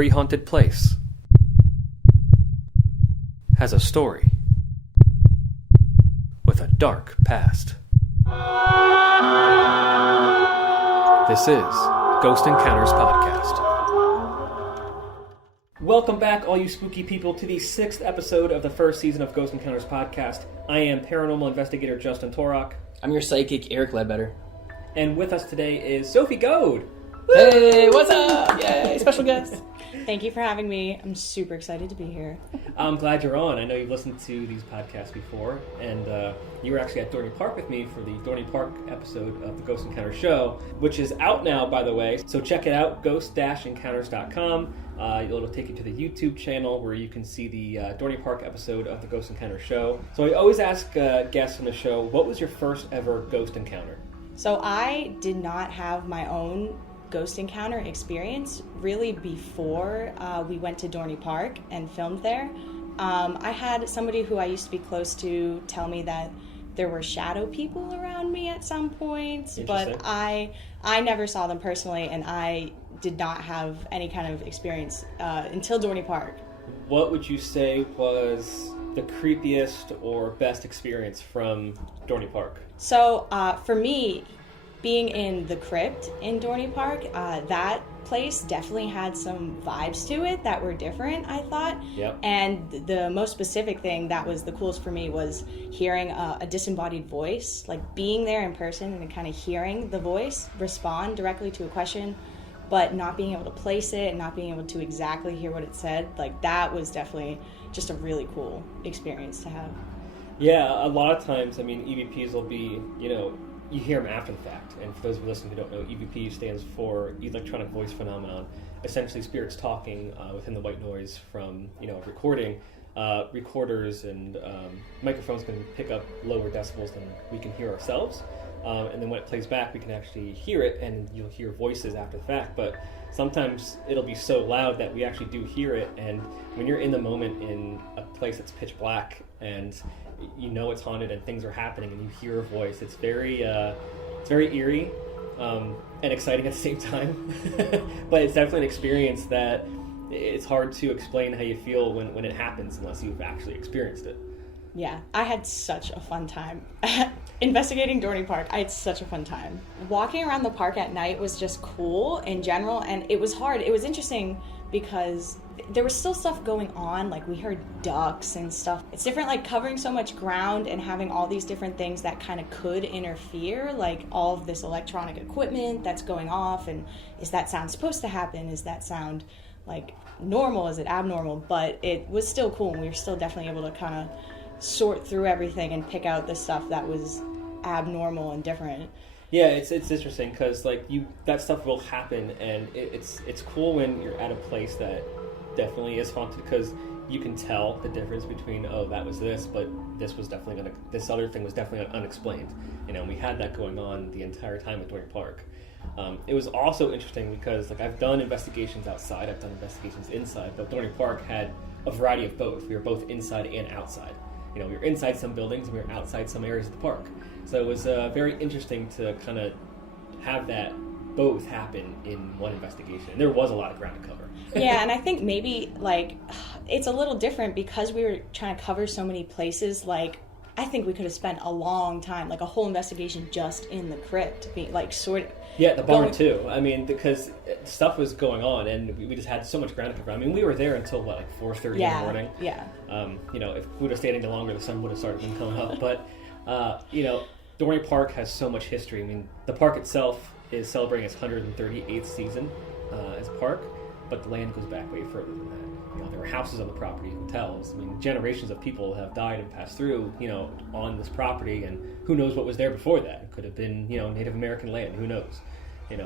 Every haunted place has a story with a dark past. This is Ghost Encounters Podcast. Welcome back, all you spooky people, to the 6th episode of the first season of Ghost Encounters Podcast. I am paranormal investigator Justin Torok. I'm your psychic, Eric Ledbetter. And with us today is Sophie Goad. Hey, what's up? Yay, special guest. Thank you for having me. I'm super excited to be here. I'm glad you're on. I know you've listened to these podcasts before, and you were actually at Dorney Park with me for the Dorney Park episode of the Ghost Encounters show, which is out now, by the way. So check it out, ghost-encounters.com. It'll take you to the YouTube channel where you can see the Dorney Park episode of the Ghost Encounters show. So I always ask guests on the show, what was your first ever ghost encounter? So I did not have my own ghost encounter experience really before we went to Dorney Park and filmed there. I had somebody who I used to be close to tell me that there were shadow people around me at some point, but I never saw them personally, and I did not have any kind of experience until Dorney Park. What would you say was the creepiest or best experience from Dorney Park? So for me, being in the crypt in Dorney Park, that place definitely had some vibes to it that were different, I thought. Yep. And the most specific thing that was the coolest for me was hearing a disembodied voice, like being there in person and kind of hearing the voice respond directly to a question, but not being able to place it and not being able to exactly hear what it said. Like, that was definitely just a really cool experience to have. Yeah, a lot of times, I mean, EVPs will be, you hear them after the fact. And for those of you listening who don't know, EVP stands for electronic voice phenomenon. Essentially, spirits talking within the white noise from, recording. Recorders and microphones can pick up lower decibels than we can hear ourselves. And then when it plays back, we can actually hear it, and you'll hear voices after the fact. But sometimes it'll be so loud that we actually do hear it. And when you're in the moment in a place that's pitch black and you know it's haunted and things are happening and you hear a voice, it's very eerie and exciting at the same time. But it's definitely an experience that it's hard to explain how you feel when it happens unless you've actually experienced it. Yeah, I had such a fun time. Investigating Dorney Park, I had such a fun time. Walking around the park at night was just cool in general, and it was hard. It was interesting because there was still stuff going on, like we heard ducks and stuff. It's different, like covering so much ground and having all these different things that kind of could interfere, like all of this electronic equipment that's going off, and is that sound supposed to happen? Is that sound like normal? Is it abnormal? But it was still cool, and we were still definitely able to kind of sort through everything and pick out the stuff that was abnormal and different. Yeah, it's interesting because that stuff will happen, and it's cool when you're at a place that definitely is haunted because you can tell the difference between, oh, that was this, but this other thing was definitely unexplained. We had that going on the entire time at Dorney Park. It was also interesting because I've done investigations outside, I've done investigations inside, but Dorney Park had a variety of both. We were both inside and outside. We were inside some buildings and we were outside some areas of the park. So it was very interesting to kind of have that both happen in one investigation. And there was a lot of ground to cover. Yeah, and I think maybe, it's a little different because we were trying to cover so many places. I think we could have spent a long time, a whole investigation just in the crypt, Yeah, the barn too. I mean, because stuff was going on, and we just had so much ground to cover. I mean, we were there until 4:30 in the morning. Yeah. If we would have stayed any longer, the sun would have started to come up. But Dorney Park has so much history. I mean, the park itself is celebrating its 138th season as a park, but the land goes back way further than that. There were houses on the property, hotels. I mean, generations of people have died and passed through, on this property, and who knows what was there before that? It could have been, Native American land. Who knows?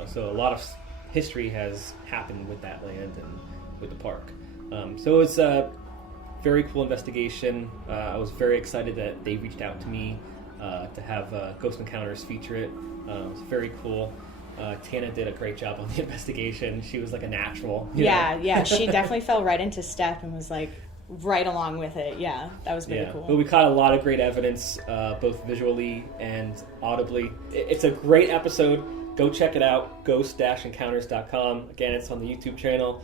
So a lot of history has happened with that land and with the park. So it's a very cool investigation. I was very excited that they reached out to me to have Ghost Encounters feature it. It was very cool. Tana did a great job on the investigation. She was a natural. Yeah, she definitely fell right into step and was right along with it. Yeah, that was really cool. But we caught a lot of great evidence, both visually and audibly. It's a great episode. go check it out, ghost-encounters.com. Again, it's on the YouTube channel.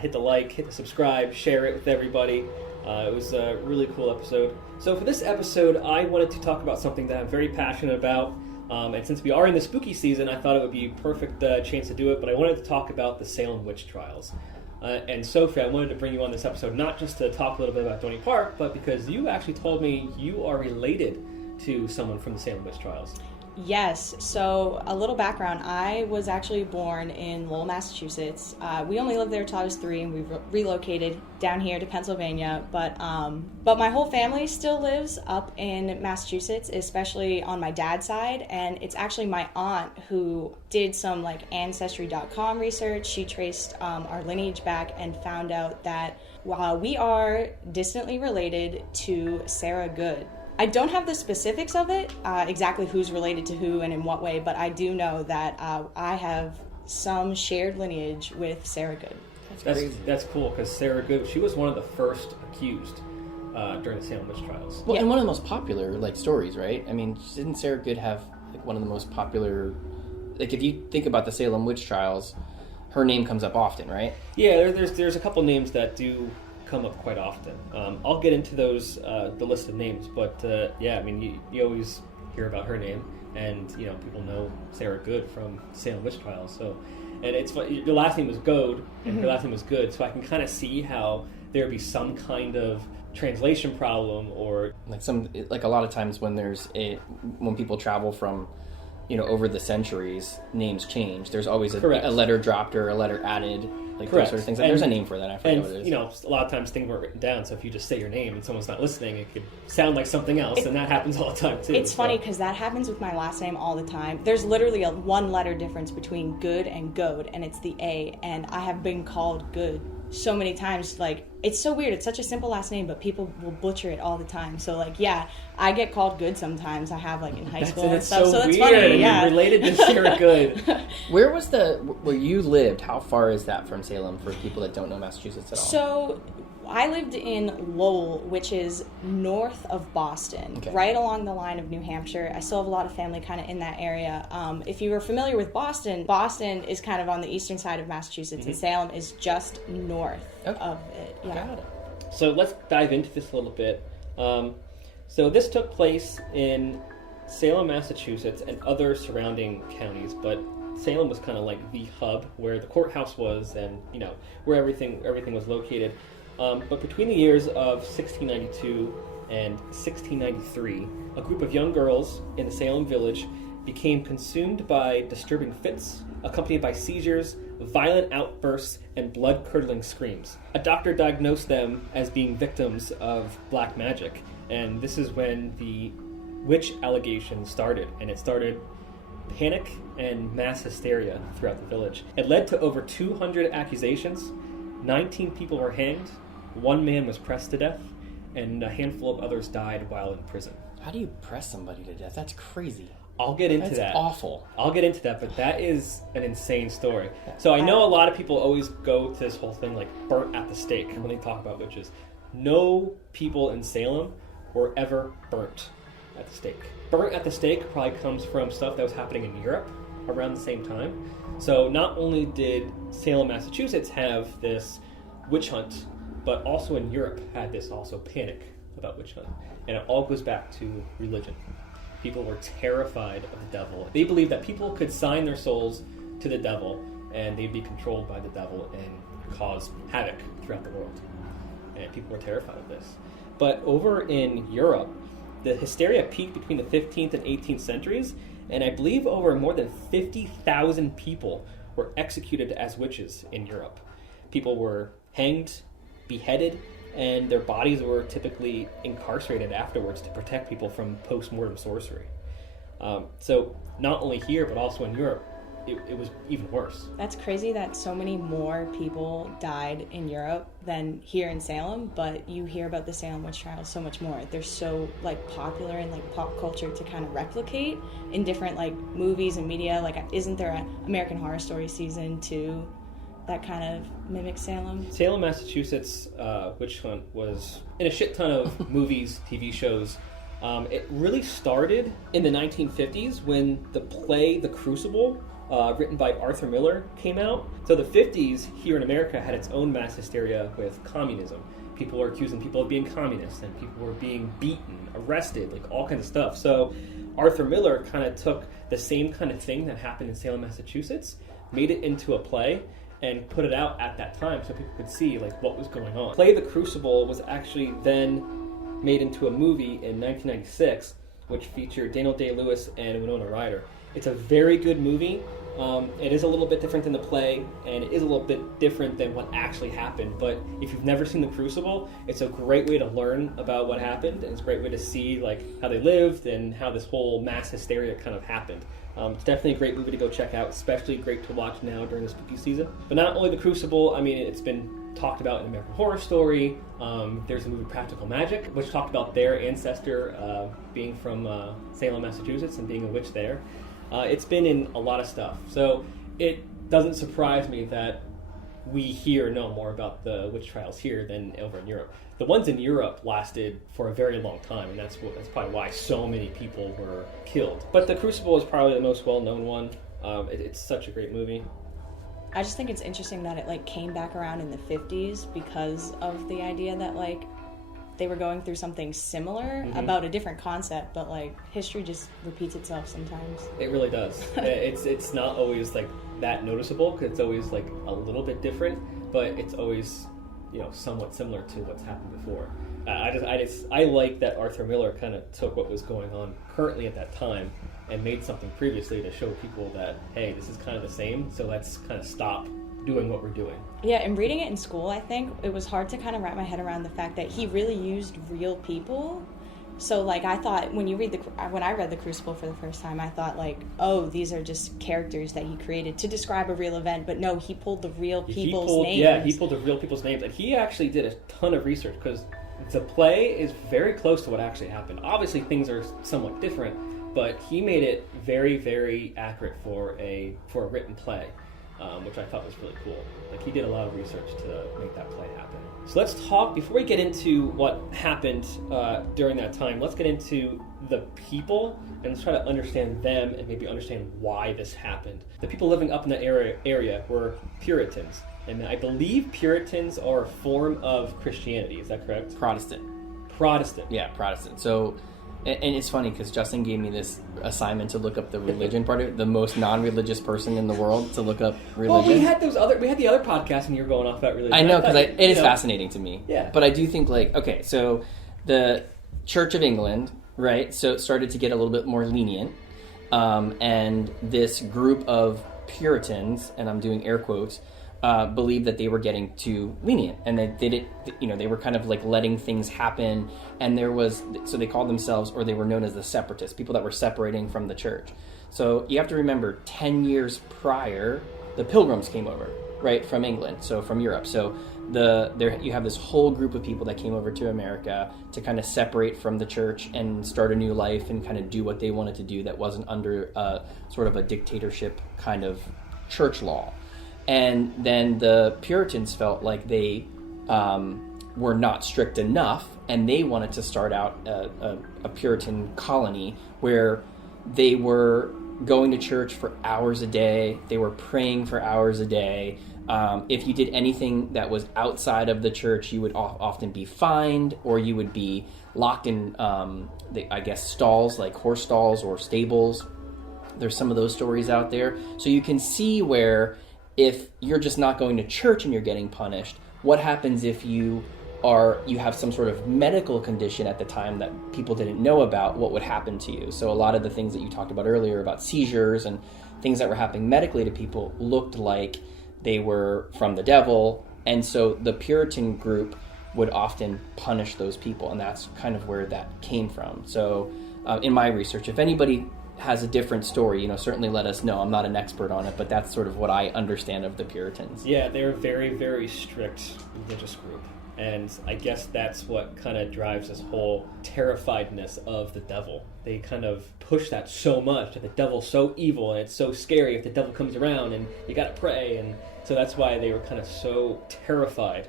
Hit the like, hit the subscribe, share it with everybody. It was a really cool episode. So for this episode, I wanted to talk about something that I'm very passionate about. And since we are in the spooky season, I thought it would be a perfect chance to do it. But I wanted to talk about the Salem witch trials. And Sophie, I wanted to bring you on this episode not just to talk a little bit about Dorney Park, but because you actually told me you are related to someone from the Salem witch trials. Yes, so a little background. I was actually born in Lowell, Massachusetts. We only lived there till I was 3, and we relocated down here to Pennsylvania. But my whole family still lives up in Massachusetts, especially on my dad's side. And it's actually my aunt who did some like Ancestry.com research. She traced our lineage back and found out that we are distantly related to Sarah Goad. I don't have the specifics of it, exactly who's related to who and in what way, but I do know that I have some shared lineage with Sarah Goad. That's cool, because Sarah Goad, she was one of the first accused during the Salem witch trials. Well, and one of the most popular stories, right? I mean, didn't Sarah Goad have one of the most popular? If you think about the Salem witch trials, her name comes up often, right? Yeah, there's a couple names that do come up quite often. I'll get into those, the list of names, but yeah, I mean, you always hear about her name, and people know Sarah Goad from Salem witch trials. So, and it's your last name was Goad, and her last name was Good, so I can kind of see how there would be some kind of translation problem, or like a lot of times when when people travel from over the centuries, names change. There's always a letter dropped or a letter added. Those sort of things. There's a name for that. I forget what it is. A lot of times things weren't written down, so if you just say your name and someone's not listening, it could sound like something else, and that happens all the time, too. It's funny, because that happens with my last name all the time. There's literally a one-letter difference between Good and Goad, and it's the A, and I have been called Good so many times. It's so weird. It's such a simple last name, but people will butcher it all the time. So, yeah, I get called Good sometimes. I have, in high school and stuff. So that's weird. Funny. Yeah. You're related to Sarah Goad. Where you lived, how far is that from Salem for people that don't know Massachusetts at all? So I lived in Lowell, which is north of Boston, right along the line of New Hampshire. I still have a lot of family kind of in that area. If you were familiar with Boston, Boston is kind of on the eastern side of Massachusetts, and Salem is just north of it. Yeah. Got it. So let's dive into this a little bit. So this took place in Salem, Massachusetts, and other surrounding counties, but Salem was kind of like the hub where the courthouse was, and where everything was located. But between the years of 1692 and 1693, a group of young girls in the Salem village became consumed by disturbing fits, accompanied by seizures, violent outbursts, and blood-curdling screams. A doctor diagnosed them as being victims of black magic, and this is when the witch allegation started, and it started panic and mass hysteria throughout the village. It led to over 200 accusations, 19 people were hanged, 1 man was pressed to death, and a handful of others died while in prison. How do you press somebody to death? That's crazy. I'll get into that. That's awful. I'll get into that, but that is an insane story. So I know a lot of people always go to this whole thing like burnt at the stake when they talk about witches. No people in Salem were ever burnt at the stake. Burnt at the stake probably comes from stuff that was happening in Europe around the same time. So not only did Salem, Massachusetts have this witch hunt, but also in Europe had this also panic about witch hunt. And it all goes back to religion. People were terrified of the devil. They believed that people could sign their souls to the devil, and they'd be controlled by the devil and cause havoc throughout the world. And people were terrified of this. But over in Europe, the hysteria peaked between the 15th and 18th centuries, and I believe over more than 50,000 people were executed as witches in Europe. People were hanged, beheaded, and their bodies were typically incarcerated afterwards to protect people from post-mortem sorcery. So not only here, but also in Europe, it was even worse. That's crazy that so many more people died in Europe than here in Salem, but you hear about the Salem witch trials so much more. They're so popular in pop culture to kind of replicate in different movies and media. Isn't there an American Horror Story season 2 that kind of mimics Salem? Salem, Massachusetts witch hunt was in a shit ton of movies, TV shows. It really started in the 1950s when the play The Crucible written by Arthur Miller, came out. So the 50s here in America had its own mass hysteria with communism. People were accusing people of being communists, and people were being beaten, arrested, like all kinds of stuff. So Arthur Miller kind of took the same kind of thing that happened in Salem, Massachusetts, made it into a play, and put it out at that time so people could see like what was going on. Play The Crucible was actually then made into a movie in 1996, which featured Daniel Day-Lewis and Winona Ryder. It's a very good movie. It is a little bit different than the play, and it is a little bit different than what actually happened. But if you've never seen The Crucible, it's a great way to learn about what happened, and it's a great way to see like how they lived and how this whole mass hysteria kind of happened. It's definitely a great movie to go check out, especially great to watch now during the spooky season. But not only The Crucible, I mean, it's been talked about in American Horror Story. There's the movie Practical Magic, which talked about their ancestor being from Salem, Massachusetts, and being a witch there. It's been in a lot of stuff. So it doesn't surprise me that we here know more about the witch trials here than over in Europe. The ones in Europe lasted for a very long time, and that's probably why so many people were killed. But The Crucible is probably the most well-known one. It's such a great movie. I just think it's interesting that it like came back around in the 50s because of the idea that like they were going through something similar about a different concept, but like history just repeats itself sometimes. It really does. It's not always like that noticeable because it's always like a little bit different, but it's always, you know, somewhat similar to what's happened before. I like that Arthur Miller kind of took what was going on currently at that time and made something previously to show people that, hey, this is kind of the same, so let's kind of stop doing what we're doing. Yeah, and reading it in school, I think it was hard to kind of wrap my head around the fact that he really used real people. So like I thought when I read The Crucible for the first time, I thought like, oh, these are just characters that he created to describe a real event, but no, he pulled the real people's names. Yeah, he pulled the real people's names, and he actually did a ton of research because the play is very close to what actually happened. Obviously, things are somewhat different, but he made it very, very accurate for a written play, which I thought was really cool. Like he did a lot of research to make that play happen. So let's talk, before we get into what happened during that time, let's get into the people and let's try to understand them and maybe understand why this happened. The people living up in the area were Puritans. And I believe Puritans are a form of Christianity. Is that correct? Protestant. Yeah, Protestant. So, and it's funny because Justin gave me this assignment to look up the religion part of it, the most non-religious person in the world to look up religion. Well, we had the other podcasts when you were going off about religion. I know, because it is fascinating to me. Yeah. But I do think, like, okay, so the Church of England, right, so it started to get a little bit more lenient, and this group of Puritans, and I'm doing air quotes, believed that they were getting too lenient, and they did it, they were kind of like letting things happen, and so they called themselves, or they were known as the separatists, people that were separating from the church. So you have to remember, 10 years prior, the Pilgrims came over, right, from England, so from Europe. So you have this whole group of people that came over to America to kind of separate from the church and start a new life and kind of do what they wanted to do that wasn't under sort of a dictatorship kind of church law. And then the Puritans felt like they were not strict enough, and they wanted to start out a Puritan colony where they were going to church for hours a day, they were praying for hours a day. If you did anything that was outside of the church, you would often be fined, or you would be locked in, stalls, like horse stalls or stables. There's some of those stories out there. So you can see where, if you're just not going to church and you're getting punished, what happens if you have some sort of medical condition at the time that people didn't know about? What would happen to you? So a lot of the things that you talked about earlier about seizures and things that were happening medically to people looked like they were from the devil. And so the Puritan group would often punish those people, and that's kind of where that came from. So in my research, if anybody has a different story, certainly let us know. I'm not an expert on it, but that's sort of what I understand of the Puritans. Yeah, they're a very, very strict religious group. And I guess that's what kind of drives this whole terrifiedness of the devil. They kind of push that so much, that the devil's so evil and it's so scary if the devil comes around and you gotta pray. And so that's why they were kind of so terrified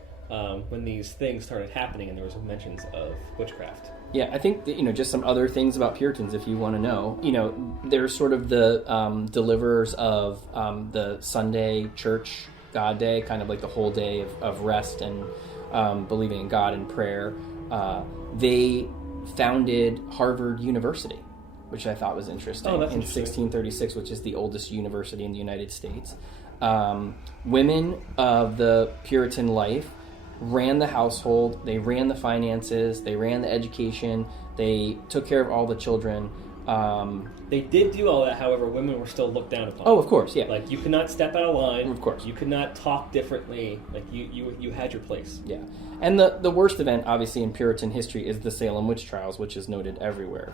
when these things started happening and there was mentions of witchcraft. Yeah, I think that, just some other things about Puritans, if you want to know. They're sort of the deliverers of the Sunday church God day, kind of like the whole day of rest and believing in God and prayer. They founded Harvard University, which I thought was interesting, in 1636, which is the oldest university in the United States. Women of the Puritan life ran the household, they ran the finances, they ran the education, they took care of all the children. They did do all that, however, women were still looked down upon. Oh, of course, yeah. Like, you could not step out of line. Of course. You could not talk differently. Like, you had your place. Yeah. And the worst event, obviously, in Puritan history is the Salem witch trials, which is noted everywhere.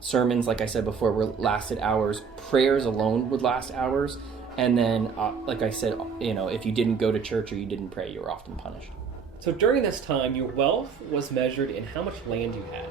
Sermons, like I said before, lasted hours. Prayers alone would last hours. And then, like I said, if you didn't go to church or you didn't pray, you were often punished. So during this time, your wealth was measured in how much land you had.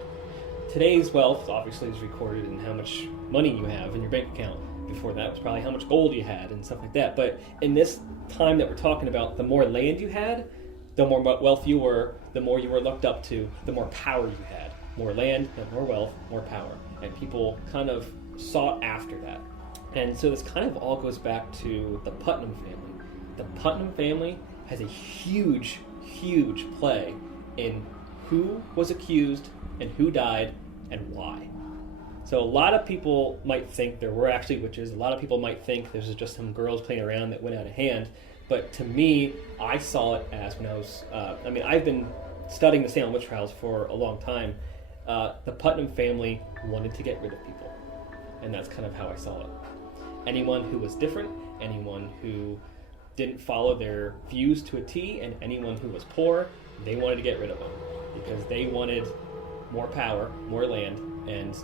Today's wealth, obviously, is recorded in how much money you have in your bank account. Before that, it was probably how much gold you had and stuff like that. But in this time that we're talking about, the more land you had, the more wealth you were, the more you were looked up to, the more power you had. More land, more wealth, more power. And people kind of sought after that. And so this kind of all goes back to the Putnam family. The Putnam family has a huge, huge play in who was accused and who died and why. So a lot of people might think there were actually witches. A lot of people might think this was just some girls playing around that went out of hand. But to me, I saw it as when I was... I've been studying the Salem witch trials for a long time. The Putnam family wanted to get rid of people. And that's kind of how I saw it. Anyone who was different, anyone who didn't follow their views to a T, and anyone who was poor, they wanted to get rid of them. Because they wanted more power, more land, and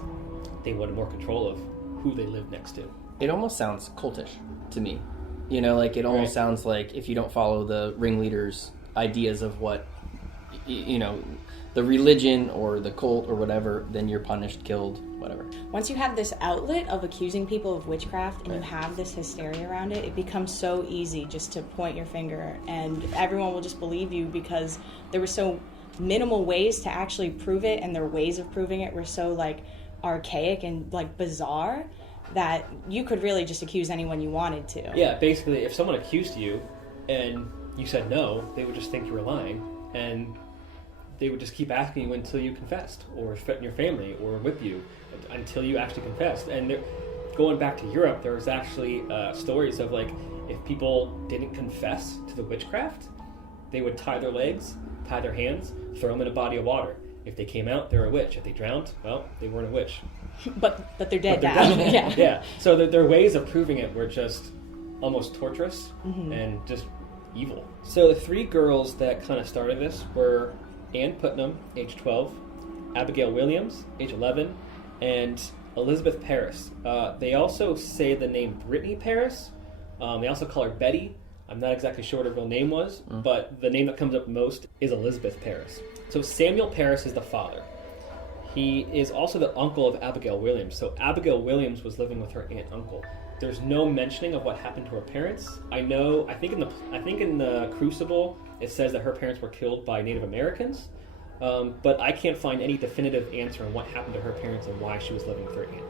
they wanted more control of who they lived next to. It almost sounds cultish to me. It almost sounds like if you don't follow the ringleader's ideas of what, the religion or the cult or whatever, then you're punished, killed, whatever. Once you have this outlet of accusing people of witchcraft and you have this hysteria around it, it becomes so easy just to point your finger and everyone will just believe you because there were so minimal ways to actually prove it, and their ways of proving it were so archaic and bizarre that you could really just accuse anyone you wanted to. Yeah, basically, if someone accused you and you said no, they would just think you were lying, and they would just keep asking you until you confessed, or threaten your family, or whip you until you actually confessed. And going back to Europe, there was actually stories of if people didn't confess to the witchcraft, they would tie their legs, tie their hands, throw them in a body of water. If they came out, they're a witch. If they drowned, well, they weren't a witch. But they're dead now. Yeah. Yeah. So their ways of proving it were just almost torturous and just evil. So the three girls that kind of started this were Anne Putnam, age 12, Abigail Williams, age 11, and Elizabeth Parris. They also say the name Brittany Parris. They also call her Betty. I'm not exactly sure what her real name was, but the name that comes up most is Elizabeth Parris. So Samuel Parris is the father. He is also the uncle of Abigail Williams. So Abigail Williams was living with her aunt and uncle. There's no mentioning of what happened to her parents. I think in the Crucible it says that her parents were killed by Native Americans, but I can't find any definitive answer on what happened to her parents and why she was living with her aunt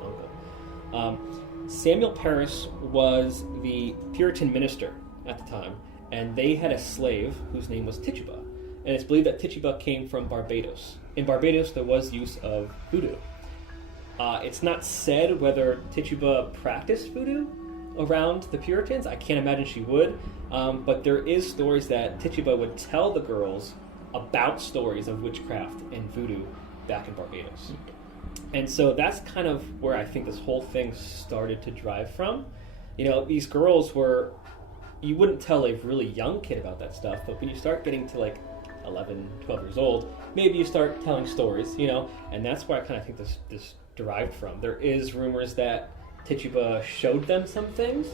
and uncle. Samuel Parris was the Puritan minister at the time, and they had a slave whose name was Tituba. And it's believed that Tituba came from Barbados. In Barbados, there was use of voodoo. It's not said whether Tituba practiced voodoo around the Puritans. I can't imagine she would. But there is stories that Tituba would tell the girls about stories of witchcraft and voodoo back in Barbados. And so that's kind of where I think this whole thing started to drive from. These girls were... You wouldn't tell a really young kid about that stuff, but when you start getting to 11, 12 years old, maybe you start telling stories, and that's where I kind of think this derived from. There is rumors that Tituba showed them some things,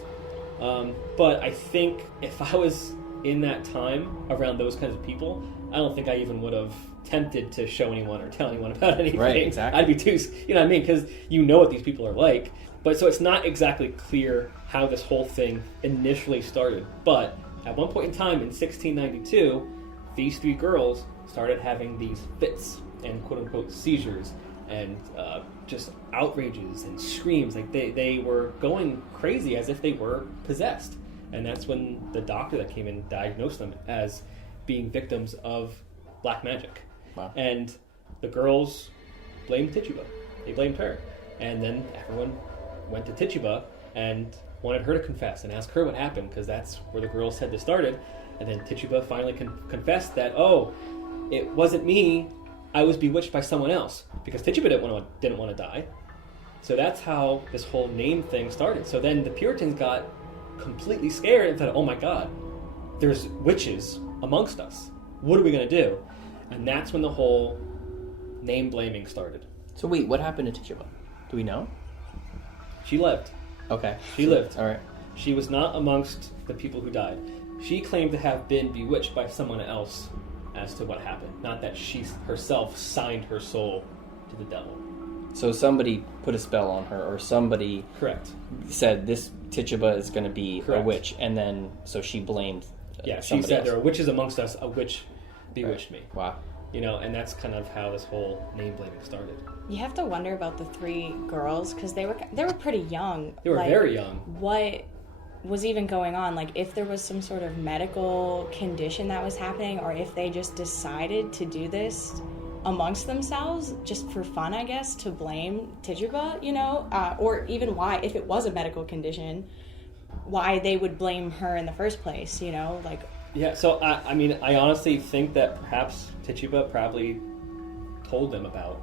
but I think if I was in that time around those kinds of people, I don't think I even would have tempted to show anyone or tell anyone about anything. Right, exactly. I'd be too, you know what I mean? Because you know what these people are like. But so it's not exactly clear how this whole thing initially started. But at one point in time in 1692, these 3 girls started having these fits and quote-unquote seizures and just outrages and screams. Like they were going crazy as if they were possessed. And that's when the doctor that came in diagnosed them as being victims of black magic. Wow. And the girls blamed Tituba. They blamed her. And then everyone went to Tituba and wanted her to confess and ask her what happened, because that's where the girls said this started. And then Tituba finally confessed that, oh, it wasn't me, I was bewitched by someone else, because Tituba didn't want to die. So that's how this whole name thing started. So then the Puritans got completely scared and said, oh my God, there's witches amongst us. What are we going to do? And that's when the whole name blaming started. So wait, what happened to Tituba? Do we know? She lived. Okay. She lived. All right. She was not amongst the people who died. She claimed to have been bewitched by someone else as to what happened. Not that she herself signed her soul to the devil. So somebody put a spell on her, or somebody Correct. said this Tituba is going to be Correct. a witch, and then so she blamed Yeah, she somebody said else. there are witches amongst us, a witch bewitched me. Wow. You know, and that's kind of how this whole name blaming started. You have to wonder about the 3 girls, because they were pretty young. They were Like, very young. What was even going on? Like, if there was some sort of medical condition that was happening, or if they just decided to do this amongst themselves just for fun, I guess, to blame Tituba, you know, or even why, if it was a medical condition, why they would blame her in the first place, you know, like. Yeah, so I mean, I honestly think that perhaps Tituba probably told them about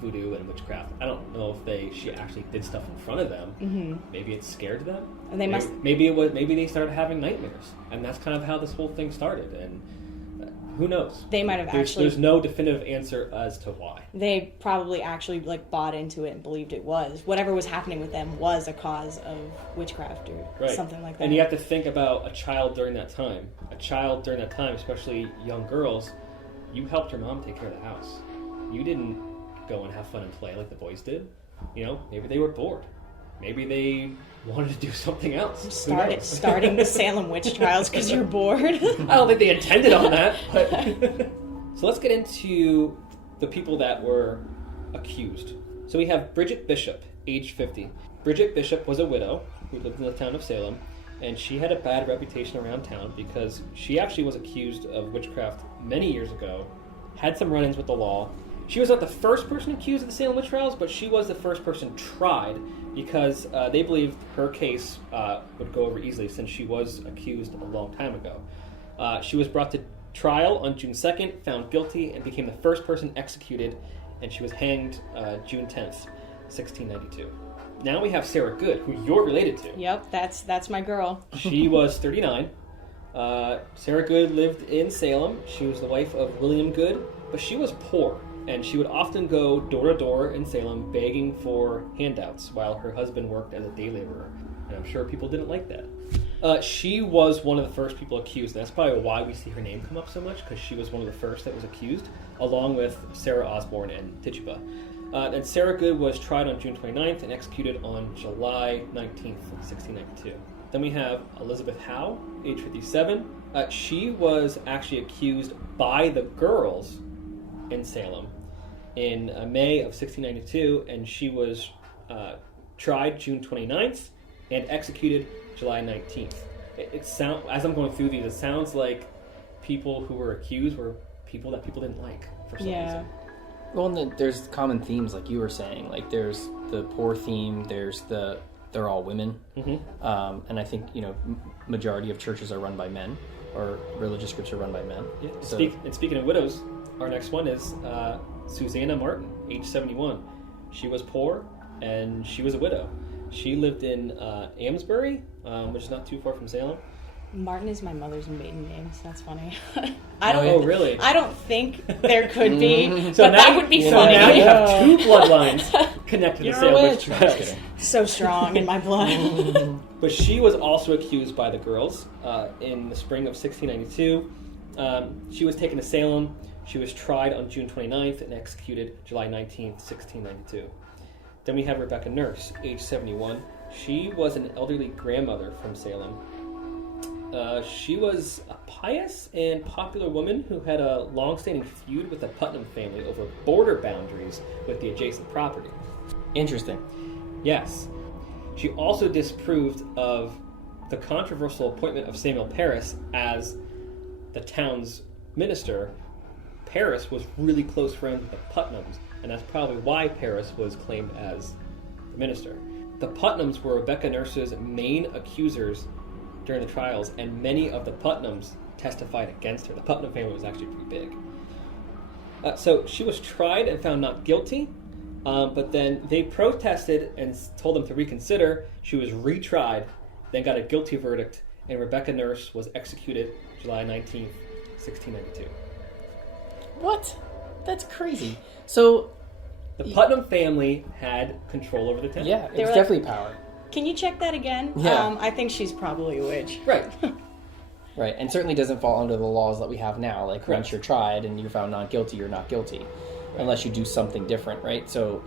voodoo and witchcraft. I don't know if she actually did stuff in front of them. Mm-hmm. Maybe it scared them. And they must. Maybe they started having nightmares, and that's kind of how this whole thing started. And who knows? They might have There's no definitive answer as to why. They probably actually like bought into it and believed it was whatever was happening with them was a cause of witchcraft or something like that. And you have to think about a child during that time. A child during that time, especially young girls, you helped your mom take care of the house. You didn't go and have fun and play like the boys did. You know, maybe they were bored. Maybe they wanted to do something else. Starting the Salem witch trials because you're bored. I don't think they intended on that. But so let's get into the people that were accused. So we have Bridget Bishop, age 50. Bridget Bishop was a widow who lived in the town of Salem, and she had a bad reputation around town because she actually was accused of witchcraft many years ago, had some run-ins with the law. She was not the first person accused of the Salem witch trials, but she was the first person tried because they believed her case would go over easily since she was accused a long time ago. She was brought to trial on June 2nd, found guilty, and became the first person executed, and she was hanged June 10th, 1692. Now we have Sarah Goad, who you're related to. Yep, that's my girl. She was 39. Sarah Goad lived in Salem. She was the wife of William Goad, but she was poor. And she would often go door to door in Salem begging for handouts while her husband worked as a day laborer. And I'm sure people didn't like that. She was one of the first people accused. And that's probably why we see her name come up so much, because she was one of the first that was accused, along with Sarah Osborne and Tituba. And Sarah Goad was tried on June 29th and executed on July 19th, 1692. Then we have Elizabeth Howe, age 57. She was actually accused by the girls in Salem in May of 1692, and she was tried June 29th and executed July 19th. As I'm going through these, it sounds like people who were accused were people that people didn't like for some reason. Well, and there's common themes, like you were saying. Like there's the poor theme. There's they're all women, and I think majority of churches are run by men, or religious groups are run by men. Yeah. So, Speaking of widows, our next one is Susanna Martin, age 71. She was poor, and she was a widow. She lived in Amesbury, which is not too far from Salem. Martin is my mother's maiden name, so that's funny. Really? I don't think there could be, So but now that would be funny. Now you have two bloodlines connected to Salem witch trials. So strong in my blood. But she was also accused by the girls in the spring of 1692. She was taken to Salem. She was tried on June 29th and executed July 19th, 1692. Then we have Rebecca Nurse, age 71. She was an elderly grandmother from Salem. She was a pious and popular woman who had a long-standing feud with the Putnam family over border boundaries with the adjacent property. Interesting. Yes. She also disapproved of the controversial appointment of Samuel Parris as the town's minister. Parris was really close friends with the Putnams, and that's probably why Parris was claimed as the minister. The Putnams were Rebecca Nurse's main accusers during the trials, and many of the Putnams testified against her. The Putnam family was actually pretty big. So she was tried and found not guilty, but then they protested and told them to reconsider. She was retried, then got a guilty verdict, and Rebecca Nurse was executed July 19th, 1692. What? That's crazy. So the Putnam family had control over the town. Yeah, it's definitely power. Can you check that again? Yeah. I think she's probably a witch. Right. Right, and certainly doesn't fall under the laws that we have now. Like, Correct. once you're tried and you're found not guilty, you're not guilty. Right. Unless you do something different, right? So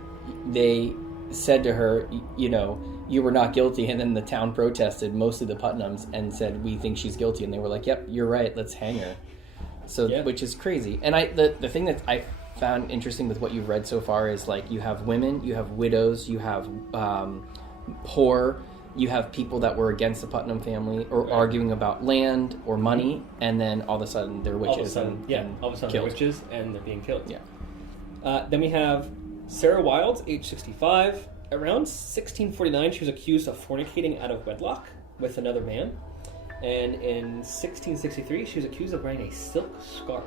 they said to her, you were not guilty, and then the town protested, mostly the Putnams, and said, we think she's guilty. And they were like, yep, you're right, let's hang her. So, which is crazy. And the thing that I found interesting with what you've read so far is, like, you have women, you have widows, you have poor, you have people that were against the Putnam family or arguing about land or money, and then all of a sudden they're witches. All of a sudden they're witches and they're being killed. Yeah. Then we have Sarah Wilds, age 65. Around 1649, she was accused of fornicating out of wedlock with another man. And in 1663, she was accused of wearing a silk scarf.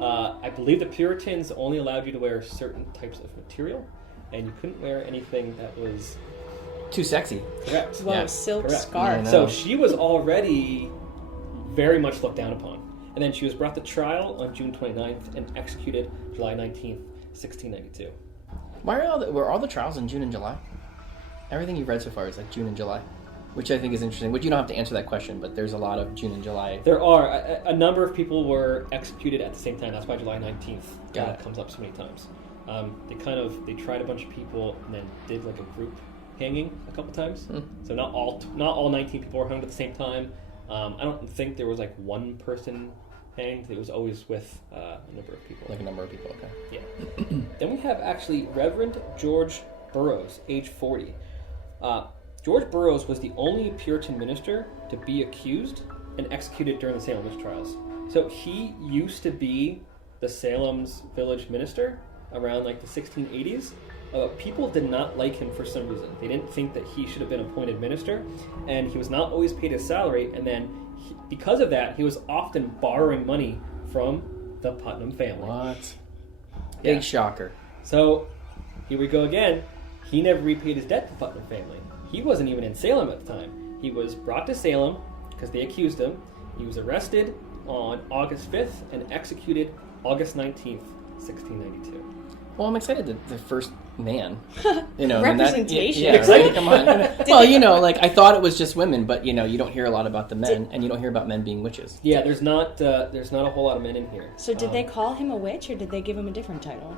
I believe the Puritans only allowed you to wear certain types of material, and you couldn't wear anything that was too sexy. Correct. Well, silk scarf. So she was already very much looked down upon. And then she was brought to trial on June 29th and executed July 19th, 1692. Why were all the trials in June and July? Everything you've read so far is like June and July, which I think is interesting. But you don't have to answer that question, but there's a lot of June and July. There are. A number of people were executed at the same time. That's why July 19th comes up so many times. They tried a bunch of people and then did like a group hanging a couple times. So not all 19 people were hung at the same time. I don't think there was like one person hanged. It was always with a number of people. Like a number of people, okay. Yeah. Then we have actually Reverend George Burroughs, age 40. George Burroughs was the only Puritan minister to be accused and executed during the Salem witch trials. So he used to be the Salem's village minister around like the 1680s. People did not like him for some reason. They didn't think that he should have been appointed minister, and he was not always paid his salary, and then because of that, he was often borrowing money from the Putnam family. What? Yeah. Big shocker. So, here we go again. He never repaid his debt to the Putnam family. He wasn't even in Salem at the time. He was brought to Salem because they accused him. He was arrested on August 5th and executed August 19th, 1692. Well, I'm excited that the first man, representation. Right? Come on. Well, I thought it was just women, but you don't hear a lot about the men, and you don't hear about men being witches. Yeah, there's not a whole lot of men in here. So did they call him a witch, or did they give him a different title?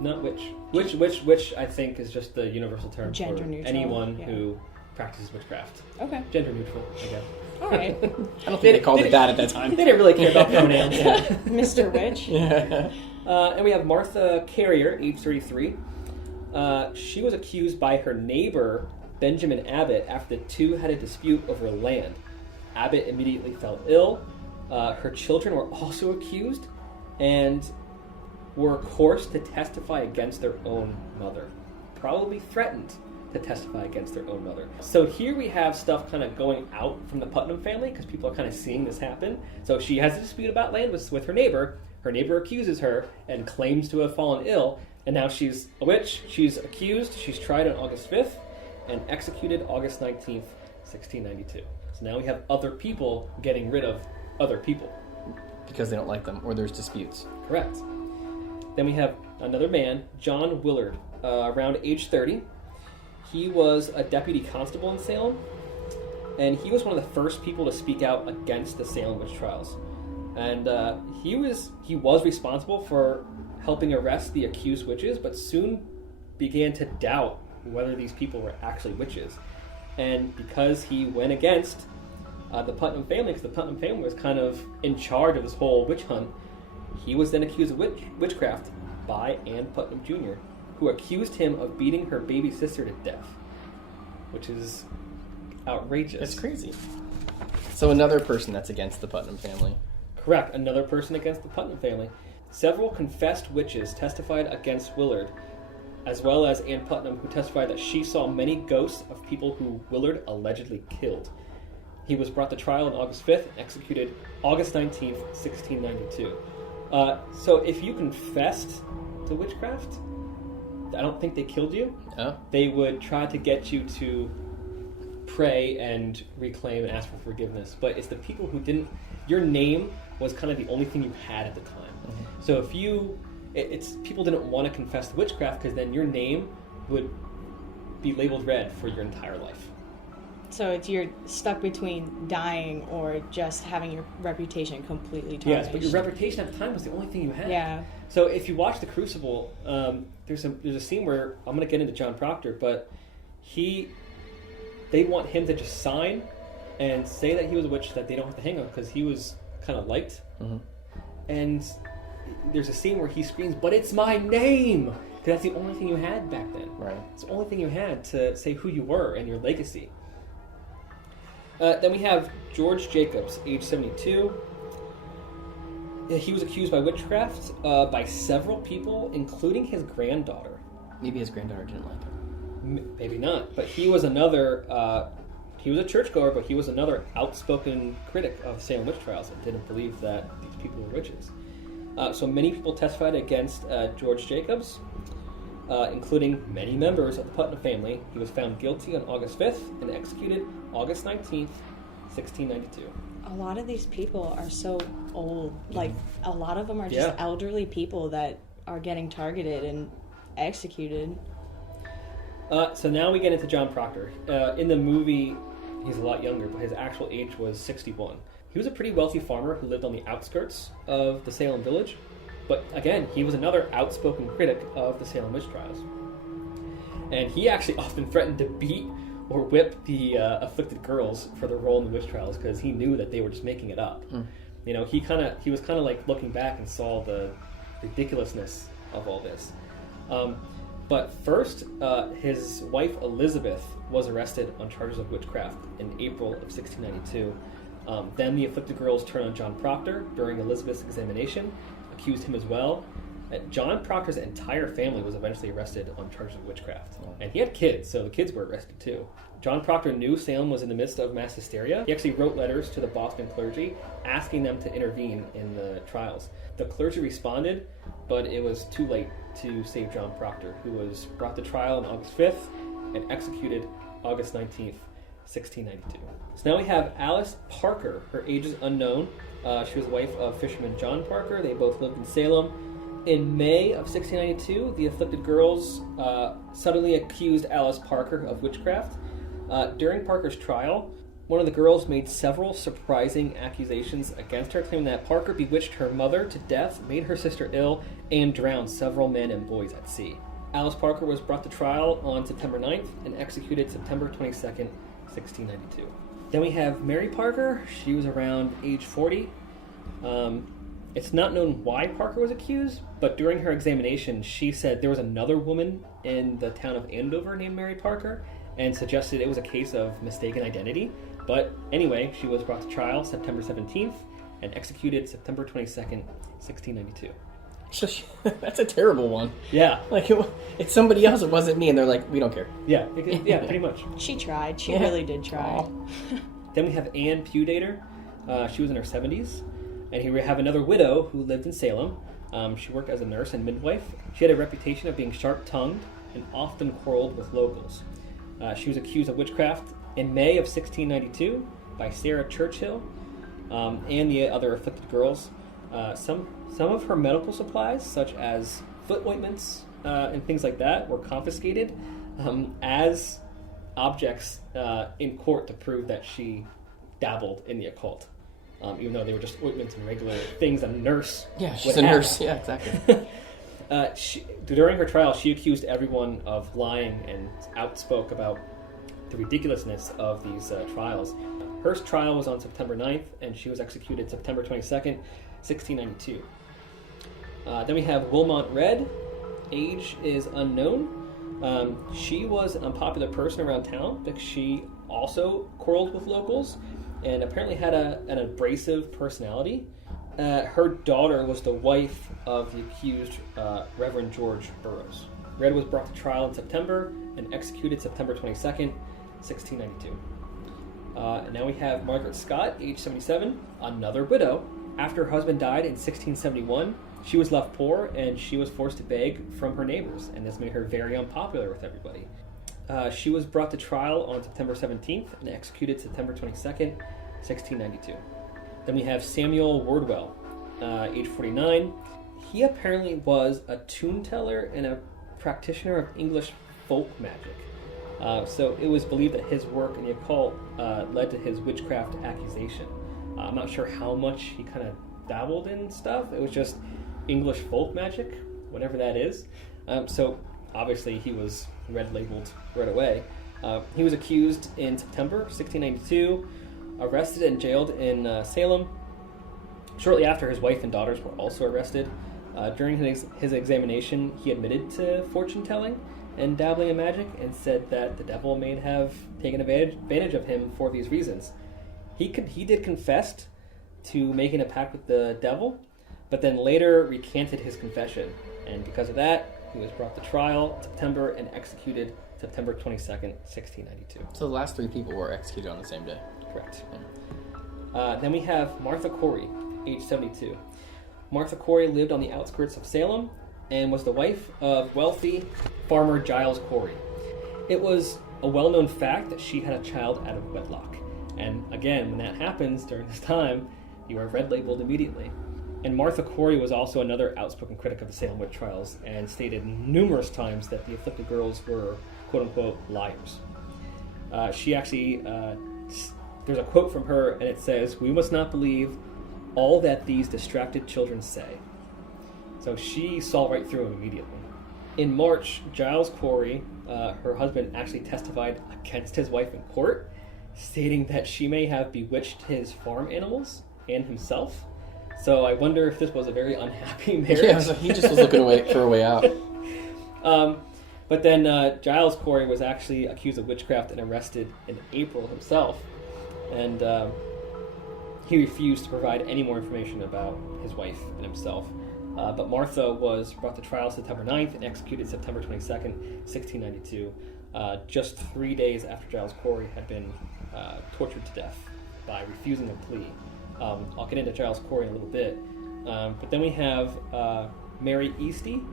Not witch. Which I think is just the universal term Gender for neutral, anyone who practices witchcraft. Okay. Gender neutral, I guess. All right. I don't think they called it that at that time. They didn't really care about pronouns. Mr. Witch. Yeah. And we have Martha Carrier, age 33. She was accused by her neighbor, Benjamin Abbott, after the two had a dispute over land. Abbott immediately fell ill. Her children were also accused and were coerced to testify against their own mother. Probably threatened to testify against their own mother. So here we have stuff kind of going out from the Putnam family because people are kind of seeing this happen. So she has a dispute about land with her neighbor. Her neighbor accuses her and claims to have fallen ill, and now she's a witch. She's accused. She's tried on August 5th and executed August 19th, 1692. So now we have other people getting rid of other people. Because they don't like them, or there's disputes. Correct. Then we have another man, John Willard, around age 30. He was a deputy constable in Salem, and he was one of the first people to speak out against the Salem witch trials. And he was responsible for helping arrest the accused witches, but soon began to doubt whether these people were actually witches. And because he went against the Putnam family, because the Putnam family was kind of in charge of this whole witch hunt. He was then accused of witchcraft by Ann Putnam Jr., who accused him of beating her baby sister to death, which is outrageous. It's crazy. So another person that's against the Putnam family. Correct, another person against the Putnam family. Several confessed witches testified against Willard, as well as Ann Putnam, who testified that she saw many ghosts of people who Willard allegedly killed. He was brought to trial on August 5th and executed August 19th, 1692. So if you confessed to witchcraft, I don't think they killed you. Oh. They would try to get you to pray and reclaim and ask for forgiveness. But it's the people who didn't... Your name was kind of the only thing you had at the time. Mm-hmm. So if you... It's people didn't want to confess to witchcraft because then your name would be labeled red for your entire life. So you're stuck between dying or just having your reputation completely tarnished. Yes, but your reputation at the time was the only thing you had. Yeah. So if you watch The Crucible, there's a scene where I'm going to get into John Proctor, but they want him to just sign and say that he was a witch that they don't have to hang on because he was kind of liked. Mm-hmm. And there's a scene where he screams, "But it's my name!" Because that's the only thing you had back then. Right. It's the only thing you had to say who you were and your legacy. Then we have George Jacobs, age 72. He was accused by witchcraft by several people, including his granddaughter. Maybe his granddaughter didn't like him. Maybe not. But he was another... he was a churchgoer, but he was another outspoken critic of Salem witch trials and didn't believe that these people were witches. So many people testified against George Jacobs, including many members of the Putnam family. He was found guilty on August 5th and executed August 19th, 1692. A lot of these people are so old. Like, a lot of them are just elderly people that are getting targeted and executed. So now we get into John Proctor. In the movie, he's a lot younger, but his actual age was 61. He was a pretty wealthy farmer who lived on the outskirts of the Salem village. But again, he was another outspoken critic of the Salem witch trials. And he actually often threatened to beat or whip the afflicted girls for their role in the witch trials because he knew that they were just making it up. Mm. You know, he was kind of like looking back and saw the ridiculousness of all this. But first, his wife Elizabeth was arrested on charges of witchcraft in April of 1692. Then the afflicted girls turned on John Proctor during Elizabeth's examination, accused him as well. John Proctor's entire family was eventually arrested on charges of witchcraft. And he had kids, so the kids were arrested too. John Proctor knew Salem was in the midst of mass hysteria. He actually wrote letters to the Boston clergy asking them to intervene in the trials. The clergy responded, but it was too late to save John Proctor, who was brought to trial on August 5th and executed August 19th, 1692. So now we have Alice Parker. Her age is unknown. She was the wife of fisherman John Parker. They both lived in Salem. In May of 1692, the afflicted girls suddenly accused Alice Parker of witchcraft. During Parker's trial, one of the girls made several surprising accusations against her, claiming that Parker bewitched her mother to death, made her sister ill, and drowned several men and boys at sea. Alice Parker was brought to trial on September 9th and executed September 22nd, 1692. Then we have Mary Parker. She was around age 40. It's not known why Parker was accused, but during her examination, she said there was another woman in the town of Andover named Mary Parker and suggested it was a case of mistaken identity. But anyway, she was brought to trial September 17th and executed September 22nd, 1692. That's a terrible one. Yeah. Like, it's somebody else, it wasn't me, and they're like, we don't care. Yeah, pretty much. She tried. She really did try. Then we have Anne Pewdater. She was in her 70s. And here we have another widow who lived in Salem. She worked as a nurse and midwife. She had a reputation of being sharp-tongued and often quarreled with locals. She was accused of witchcraft in May of 1692 by Sarah Churchill and the other afflicted girls. Some of her medical supplies, such as foot ointments and things like that, were confiscated as objects in court to prove that she dabbled in the occult. Even though they were just ointments and regular things a nurse would have. Yeah, she's a nurse. Yeah, exactly. During her trial, she accused everyone of lying and outspoke about the ridiculousness of these trials. Her trial was on September 9th, and she was executed September 22nd, 1692. Then we have Wilmot Red. Age is unknown. She was an unpopular person around town because she also quarreled with locals and apparently had an abrasive personality. Her daughter was the wife of the accused Reverend George Burroughs. Red was brought to trial in September and executed September 22nd, 1692. And now we have Margaret Scott, age 77, another widow. After her husband died in 1671, she was left poor and she was forced to beg from her neighbors, and this made her very unpopular with everybody. She was brought to trial on September 17th and executed September 22nd, 1692. Then we have Samuel Wardwell, age 49. He apparently was a tune teller and a practitioner of English folk magic. So it was believed that his work in the occult led to his witchcraft accusation. I'm not sure how much he kind of dabbled in stuff. It was just English folk magic, whatever that is. So obviously he was red labeled right away. He was accused in September 1692, arrested and jailed in Salem. Shortly after, his wife and daughters were also arrested. During his examination, he admitted to fortune telling and dabbling in magic and said that the devil may have taken advantage of him for these reasons. He did confess to making a pact with the devil, but then later recanted his confession, and because of that, he was brought to trial in September and executed September 22nd, 1692. So the last three people were executed on the same day. Correct. Then we have Martha Corey, age 72. Martha Corey lived on the outskirts of Salem and was the wife of wealthy farmer Giles Corey. It was a well-known fact that she had a child out of wedlock. And again, when that happens during this time, you are red labeled immediately. And Martha Corey was also another outspoken critic of the Salem witch trials and stated numerous times that the afflicted girls were quote-unquote liars. She actually, there's a quote from her, and it says, "We must not believe all that these distracted children say." So she saw right through him immediately. In March, Giles Corey, her husband, actually testified against his wife in court, stating that she may have bewitched his farm animals and himself. So I wonder if this was a very unhappy marriage. Yeah, so he just was looking for a way out. But then Giles Corey was actually accused of witchcraft and arrested in April himself. And he refused to provide any more information about his wife and himself. But Martha was brought to trial September 9th and executed September 22nd, 1692, just 3 days after Giles Corey had been tortured to death by refusing a plea. I'll get into Giles Corey in a little bit. But then we have Mary Easty,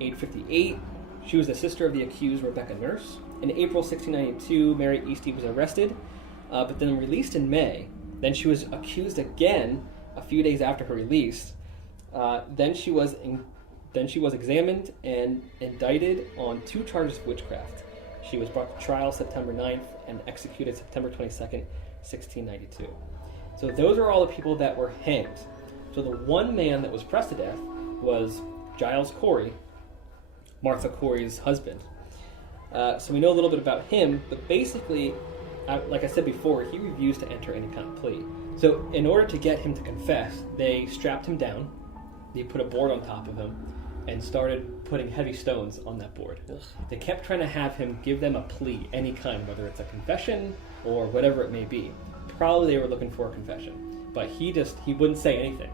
age 58. She was the sister of the accused Rebecca Nurse. In April 1692, Mary Easty was arrested, but then released in May. Then she was accused again a few days after her release. Then she was examined and indicted on 2 charges of witchcraft. She was brought to trial September 9th and executed September 22nd, 1692. So those are all the people that were hanged. So the one man that was pressed to death was Giles Corey, Martha Corey's husband. So we know a little bit about him, but basically, like I said before, he refused to enter any kind of plea. So in order to get him to confess, they strapped him down, they put a board on top of him, and started putting heavy stones on that board. Ugh. They kept trying to have him give them a plea, any kind, whether it's a confession or whatever it may be. Probably they were looking for a confession, but he wouldn't say anything,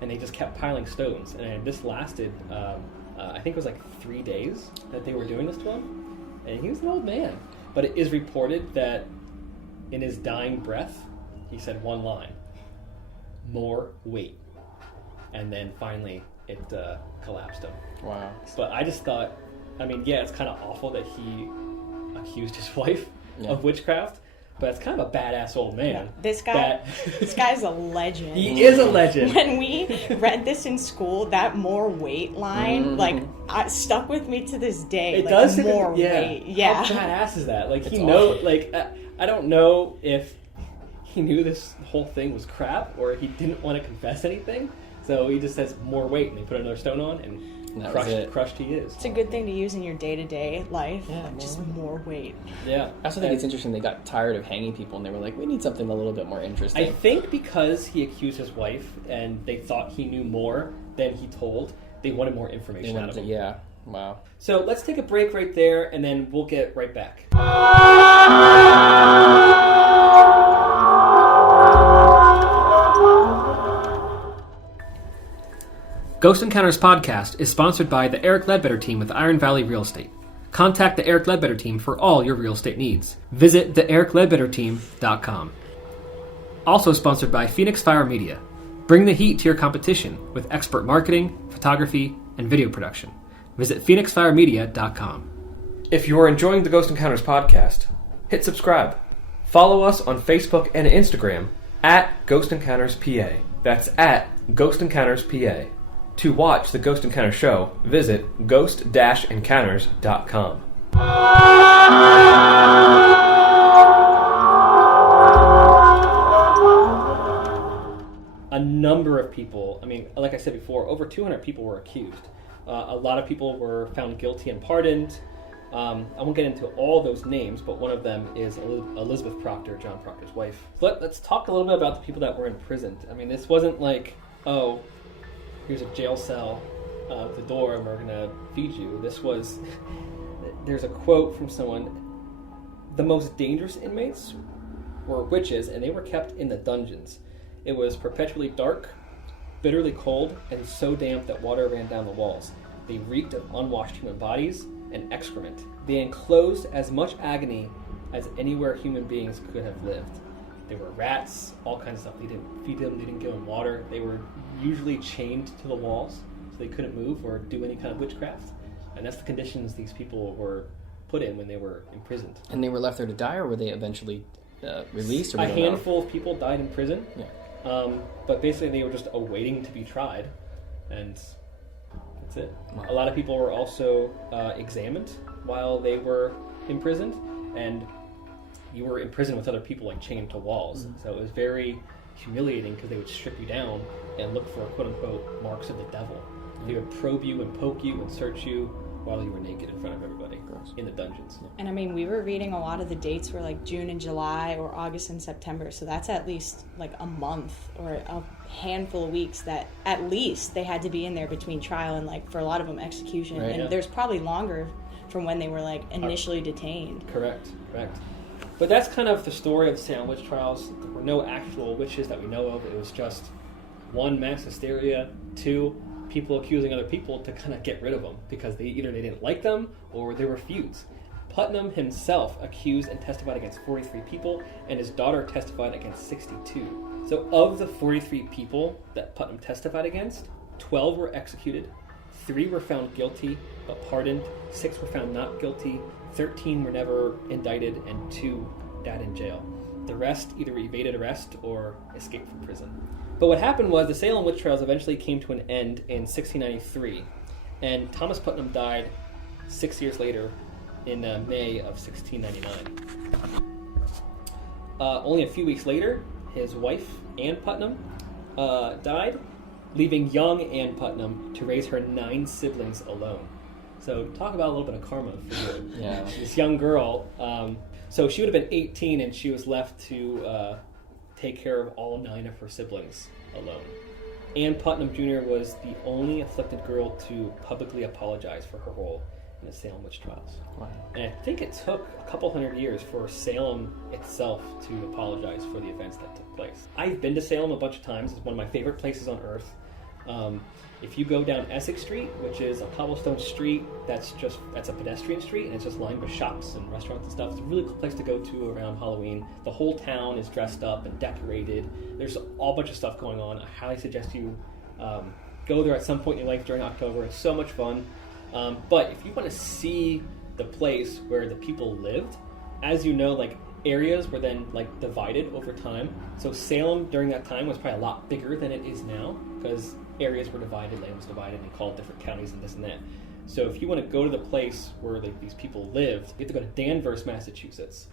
and they just kept piling stones. And this lasted, I think it was like 3 days that they were doing this to him, and he was an old man. But it is reported that in his dying breath, he said one line: "More weight," and then finally it collapsed him. Wow. But I just thought, it's kind of awful that he accused his wife of witchcraft, but it's kind of a badass old man. Yeah. This guy's a legend. He is a legend. When we read this in school, that "more weight" line, stuck with me to this day. It does. More weight. Yeah. How badass is that? Like, It's he awesome. I don't know if he knew this whole thing was crap or he didn't want to confess anything. So he just says more weight, and they put another stone on, and crushed he is. It's a good thing to use in your day-to-day life. Yeah, like just more weight. Yeah. I also think it's interesting they got tired of hanging people, and they were like, we need something a little bit more interesting. I think because he accused his wife, and they thought he knew more than he told, they wanted more information out of him. Yeah. Wow. So let's take a break right there, and then we'll get right back. Ghost Encounters Podcast is sponsored by the Eric Ledbetter team with Iron Valley Real Estate. Contact the Eric Ledbetter team for all your real estate needs. Visit theericledbetterteam.com. Also sponsored by Phoenix Fire Media. Bring the heat to your competition with expert marketing, photography, and video production. Visit phoenixfiremedia.com. If you are enjoying the Ghost Encounters Podcast, hit subscribe. Follow us on Facebook and Instagram at Ghost Encounters PA. That's at Ghost Encounters PA. To watch the Ghost Encounter show, visit ghost-encounters.com. A number of people, like I said before, over 200 people were accused. A lot of people were found guilty and pardoned. I won't get into all those names, but one of them is Elizabeth Proctor, John Proctor's wife. Let's talk a little bit about the people that were imprisoned. This wasn't like, oh, here's a jail cell at the door and we're going to feed you. There's a quote from someone, the most dangerous inmates were witches, and they were kept in the dungeons. It was perpetually dark, bitterly cold, and so damp that water ran down the walls. They reeked of unwashed human bodies and excrement. They enclosed as much agony as anywhere human beings could have lived. There were rats, all kinds of stuff. They didn't feed them, they didn't give them water. They were usually chained to the walls, so they couldn't move or do any kind of witchcraft. And that's the conditions these people were put in when they were imprisoned. And they were left there to die, or were they eventually released? Or a handful of people died in prison, yeah. But basically they were just awaiting to be tried, and that's it. Wow. A lot of people were also examined while they were imprisoned, and you were in prison with other people like chained to walls. Mm-hmm. So it was very humiliating because they would strip you down and look for quote-unquote marks of the devil. Mm-hmm. They would probe you and poke you and search you while you were naked in front of everybody in the dungeons. And we were reading a lot of the dates were like June and July or August and September, so that's at least like a month or a handful of weeks that at least they had to be in there between trial and like for a lot of them execution. Right, and there's probably longer from when they were like initially detained. Correct. But that's kind of the story of the Salem witch trials. There were no actual witches that we know of. It was just one, mass hysteria, two, people accusing other people to kind of get rid of them because they didn't like them or there were feuds. Putnam himself accused and testified against 43 people, and his daughter testified against 62. So of the 43 people that Putnam testified against, 12 were executed, 3 were found guilty but pardoned, 6 were found not guilty, 13 were never indicted, and 2 died in jail. The rest either evaded arrest or escaped from prison. But what happened was the Salem witch trials eventually came to an end in 1693, and Thomas Putnam died 6 years later in May of 1699. Only a few weeks later, his wife, Anne Putnam, died, leaving young Anne Putnam to raise her 9 siblings alone. So talk about a little bit of karma for you. Yeah. This young girl, so she would have been 18 and she was left to take care of all 9 of her siblings alone. Anne Putnam Jr. was the only afflicted girl to publicly apologize for her role in the Salem witch trials. Wow. And I think it took a couple hundred years for Salem itself to apologize for the events that took place. I've been to Salem a bunch of times. It's one of my favorite places on earth. If you go down Essex Street, which is a cobblestone street, that's a pedestrian street, and it's just lined with shops and restaurants and stuff. It's a really cool place to go to around Halloween. The whole town is dressed up and decorated. There's a bunch of stuff going on. I highly suggest you go there at some point in your life during October. It's so much fun. But if you want to see the place where the people lived, as you know, like areas were then like divided over time. So Salem during that time was probably a lot bigger than it is now because areas were divided, land was divided, and called different counties and this and that. So if you want to go to the place where like these people lived, you have to go to Danvers, Massachusetts.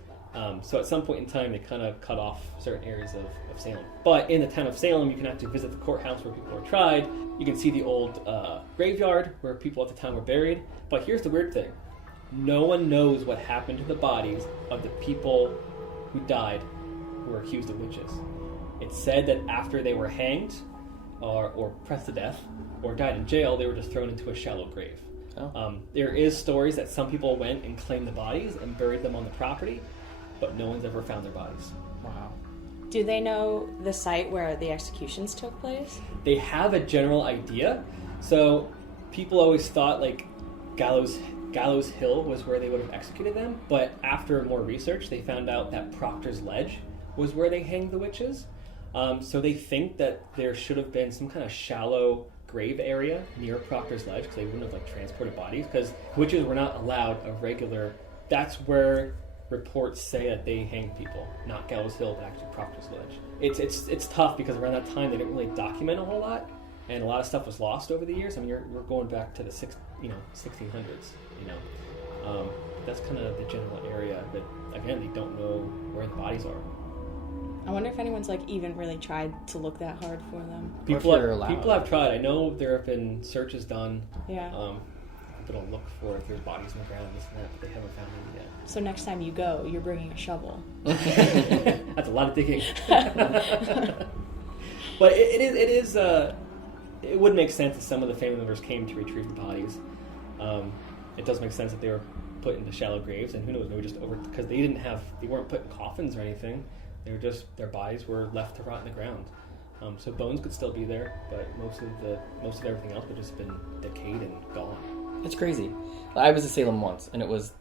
So at some point in time, they kind of cut off certain areas of Salem. But in the town of Salem, you can actually visit the courthouse where people are tried. You can see the old graveyard where people at the time were buried. But here's the weird thing. No one knows what happened to the bodies of the people who died who were accused of witches. It's said that after they were hanged or pressed to death or died in jail, they were just thrown into a shallow grave. Oh. There is stories that some people went and claimed the bodies and buried them on the property, but no one's ever found their bodies. Wow. Do they know the site where the executions took place? They have a general idea. So people always thought like Gallows Hill was where they would have executed them, but after more research, they found out that Proctor's Ledge was where they hanged the witches. So they think that there should have been some kind of shallow grave area near Proctor's Ledge because they wouldn't have transported bodies, because witches were not allowed a regular. That's where reports say that they hanged people, not Gallows Hill, but actually Proctor's Ledge. It's tough because around that time they didn't really document a whole lot, and a lot of stuff was lost over the years. I mean, we're going back to the 1600s. That's kind of the general area, but again, they don't know where the bodies are. I wonder if anyone's even really tried to look that hard for them. People have tried. I know there have been searches done. Yeah. People don't look for if there's bodies in the ground, this and that, but they haven't found them yet. So next time you go, you're bringing a shovel. That's a lot of digging. But it would make sense that some of the family members came to retrieve the bodies. It does make sense that they were put into shallow graves, and who knows, maybe just because they weren't put in coffins or anything. They were their bodies were left to rot in the ground. So bones could still be there, but most of everything else would just been decayed and gone. It's crazy. I was at Salem once, and it was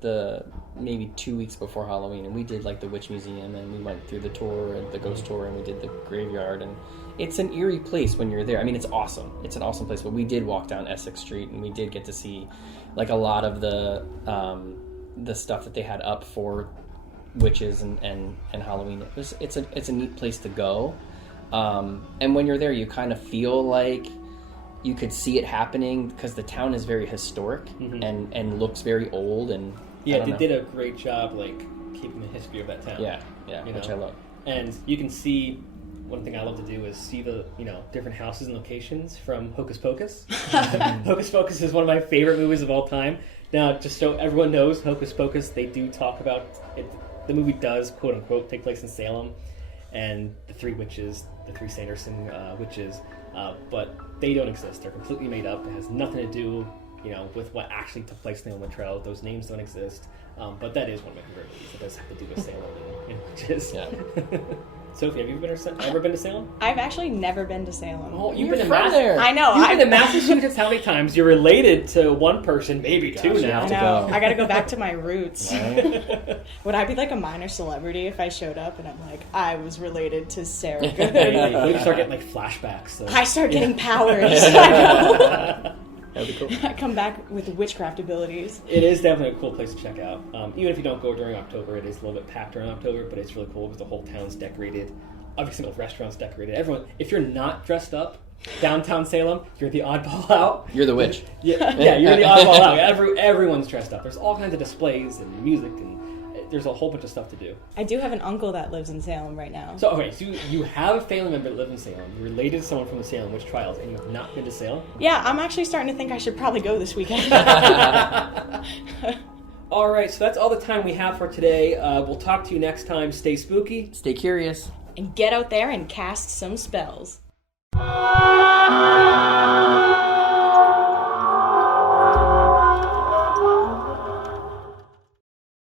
maybe 2 weeks before Halloween, and we did the Witch Museum, and we went through the tour, and the ghost tour, and we did the graveyard, and it's an eerie place when you're there. I mean, it's awesome. It's an awesome place, but we did walk down Essex Street, and we did get to see a lot of the stuff that they had up for witches and Halloween. It's a neat place to go, and when you're there, you kind of feel like you could see it happening because the town is very historic and looks very old, and they did a great job keeping the history of that town. Yeah, which I love. And you can see, one thing I love to do is see the different houses and locations from Hocus Pocus. Hocus Pocus is one of my favorite movies of all time. Now, just so everyone knows, Hocus Pocus, they do talk about it. The movie does, quote unquote, take place in Salem, and the three witches, the three Sanderson witches, but they don't exist. They're completely made up. It has nothing to do, with what actually took place in the Latrell. Those names don't exist. But that is one of my favorite movies. It does have to do with Salem and witches. Yeah. Sophie, have you ever been to Salem? I've actually never been to Salem. Oh, you've been there. I know. You've been to Massachusetts how many times? You're related to one person, maybe two now. I know. I gotta go back to my roots. Right. Would I be a minor celebrity if I showed up and I'm I was related to Sarah Goad? You start getting flashbacks. So. I start getting powers. I know. That'd be cool. I come back with witchcraft abilities. It is definitely a cool place to check out. Even if you don't go during October, it is a little bit packed during October, but it's really cool because the whole town's decorated. Every single restaurant's decorated. Everyone, if you're not dressed up, downtown Salem, you're the oddball out. You're the witch. Yeah, you're the oddball out. Everyone's dressed up. There's all kinds of displays and music, and there's a whole bunch of stuff to do. I do have an uncle that lives in Salem right now. So you have a family member that lives in Salem. You're related to someone from the Salem witch trials, and you have not been to Salem? Yeah, I'm actually starting to think I should probably go this weekend. All right, so that's all the time we have for today. We'll talk to you next time. Stay spooky. Stay curious. And get out there and cast some spells.